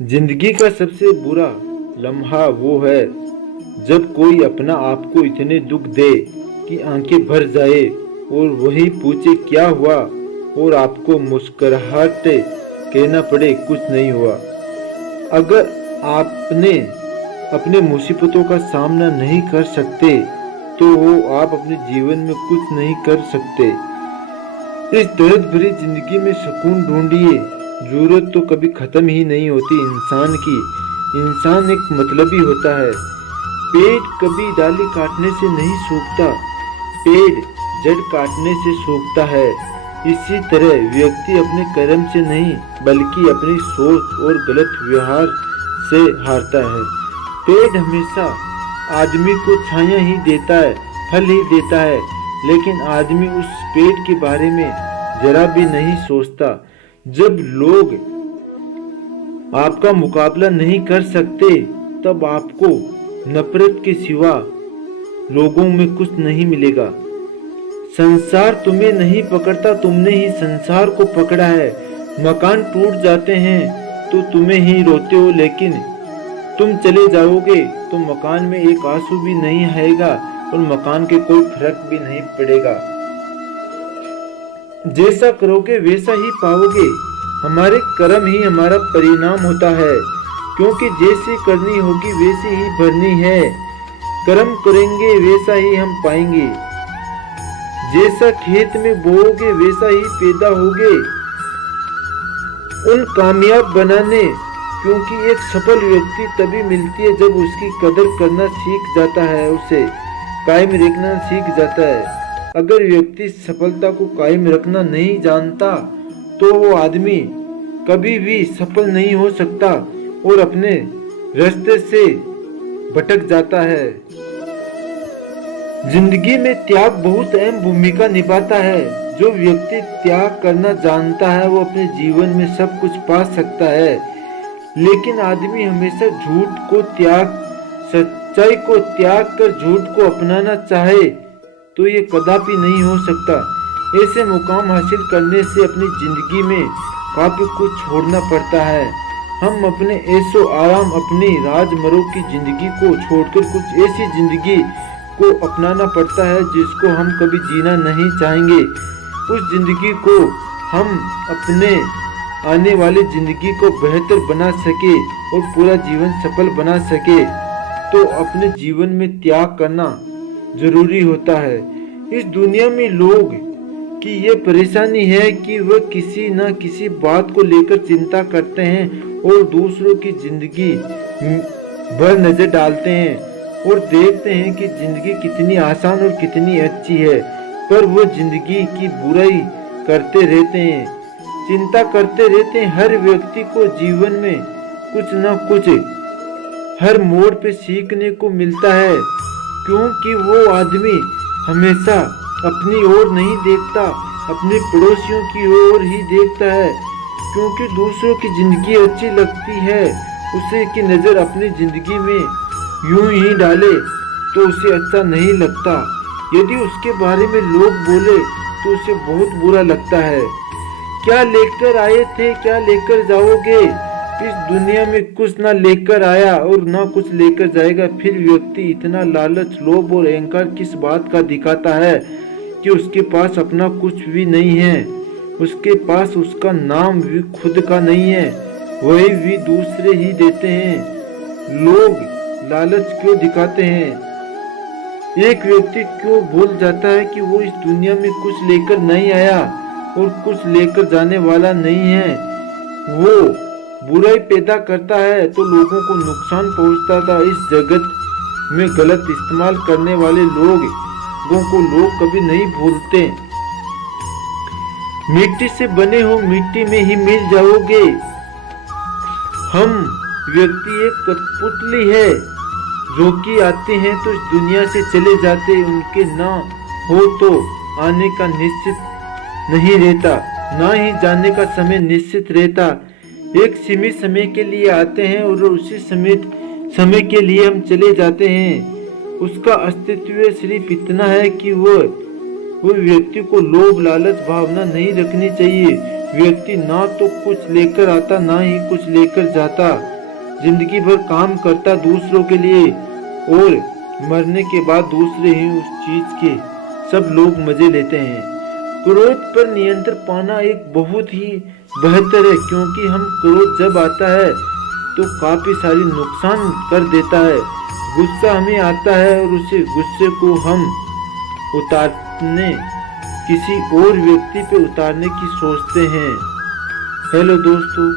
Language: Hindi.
जिंदगी का सबसे बुरा लम्हा वो है जब कोई अपना आपको इतने दुख दे कि आंखें भर जाए और वही पूछे क्या हुआ और आपको मुस्कुराहट कहना पड़े कुछ नहीं हुआ। अगर आपने अपने मुसीबतों का सामना नहीं कर सकते तो वो आप अपने जीवन में कुछ नहीं कर सकते। इस दर्द भरी जिंदगी में सुकून ढूंढिए। जरूरत तो कभी खत्म ही नहीं होती इंसान की। इंसान एक मतलबी होता है। पेड़ कभी डाली काटने से नहीं सूखता, पेड़ जड़ काटने से सूखता है। इसी तरह व्यक्ति अपने कर्म से नहीं बल्कि अपनी सोच और गलत व्यवहार से हारता है। पेड़ हमेशा आदमी को छाया ही देता है, फल ही देता है, लेकिन आदमी उस पेड़ के बारे में जरा भी नहीं सोचता। जब लोग आपका मुकाबला नहीं कर सकते तब आपको नफरत के सिवा लोगों में कुछ नहीं मिलेगा। संसार तुम्हें नहीं पकड़ता, तुमने ही संसार को पकड़ा है। मकान टूट जाते हैं तो तुम्हें ही रोते हो, लेकिन तुम चले जाओगे तो मकान में एक आंसू भी नहीं आएगा और मकान के कोई फर्क भी नहीं पड़ेगा। जैसा करोगे वैसा ही पाओगे। हमारे कर्म ही हमारा परिणाम होता है, क्योंकि जैसी करनी होगी वैसी ही भरनी है। कर्म करेंगे वैसा ही हम पाएंगे। जैसा खेत में बोओगे वैसा ही पैदा होगे। उन कामयाब बनाने, क्योंकि एक सफल व्यक्ति तभी मिलती है जब उसकी कदर करना सीख जाता है, उसे कायम रखना सीख जाता है। अगर व्यक्ति सफलता को कायम रखना नहीं जानता तो वो आदमी कभी भी सफल नहीं हो सकता और अपने रास्ते से भटक जाता है। जिंदगी में त्याग बहुत अहम भूमिका निभाता है। जो व्यक्ति त्याग करना जानता है वो अपने जीवन में सब कुछ पा सकता है। लेकिन आदमी हमेशा झूठ को त्याग, सच्चाई को त्याग कर झूठ को अपनाना चाहे तो ये कदापि नहीं हो सकता। ऐसे मुकाम हासिल करने से अपनी जिंदगी में काफी कुछ छोड़ना पड़ता है। हम अपने ऐशो आराम, अपनी राजमर्रों की जिंदगी को छोड़कर कुछ ऐसी जिंदगी को अपनाना पड़ता है जिसको हम कभी जीना नहीं चाहेंगे। उस जिंदगी को हम अपने आने वाली जिंदगी को बेहतर बना सके और पूरा जीवन सफल बना सके तो अपने जीवन में त्याग करना जरूरी होता है। इस दुनिया में लोग की ये परेशानी है कि वह किसी न किसी बात को लेकर चिंता करते हैं और दूसरों की जिंदगी पर नजर डालते हैं और देखते हैं कि जिंदगी कितनी आसान और कितनी अच्छी है, पर वो जिंदगी की बुराई करते रहते हैं, चिंता करते रहते हैं। हर व्यक्ति को जीवन में कुछ न कुछ हर मोड़ पे सीखने को मिलता है, क्योंकि वो आदमी हमेशा अपनी ओर नहीं देखता, अपने पड़ोसियों की ओर ही देखता है। क्योंकि दूसरों की जिंदगी अच्छी लगती है, उसे की नज़र अपनी जिंदगी में यूं ही डाले तो उसे अच्छा नहीं लगता। यदि उसके बारे में लोग बोले तो उसे बहुत बुरा लगता है। क्या लेकर आए थे, क्या लेकर जाओगे? इस दुनिया में कुछ ना लेकर आया और ना कुछ लेकर जाएगा। फिर व्यक्ति इतना लालच, लोभ और अहंकार किस बात का दिखाता है कि उसके पास अपना कुछ भी नहीं है, उसके पास उसका नाम भी खुद का नहीं है, वही भी दूसरे ही देते हैं। लोग लालच क्यों दिखाते हैं? एक व्यक्ति क्यों भूल जाता है कि वो इस दुनिया में कुछ लेकर नहीं आया और कुछ लेकर जाने वाला नहीं है। वो बुराई पैदा करता है तो लोगों को नुकसान पहुंचता था। इस जगत में गलत इस्तेमाल करने वाले लोगों को लोग कभी नहीं भूलते। मिट्टी से बने हो मिट्टी में ही मिल जाओगे। हम व्यक्ति एक कठपुतली है, जो कि आते हैं तो इस दुनिया से चले जाते, उनके ना हो तो आने का निश्चित नहीं रहता, ना ही जाने का समय निश्चित रहता। एक सीमित समय के लिए आते हैं और उसी समय के लिए हम चले जाते हैं। उसका अस्तित्व सिर्फ इतना है कि वो व्यक्ति को लोभ लालच भावना नहीं रखनी चाहिए। व्यक्ति ना तो कुछ लेकर आता ना ही कुछ लेकर जाता, जिंदगी भर काम करता दूसरों के लिए और मरने के बाद दूसरे ही उस चीज के सब लोग मजे लेते हैं। क्रोध पर नियंत्रण पाना एक बहुत ही बेहतर है, क्योंकि हम क्रोध जब आता है तो काफी सारी नुकसान कर देता है। गुस्सा हमें आता है और उसे गुस्से को हम उतारने किसी और व्यक्ति पे उतारने की सोचते हैं। हेलो दोस्तों।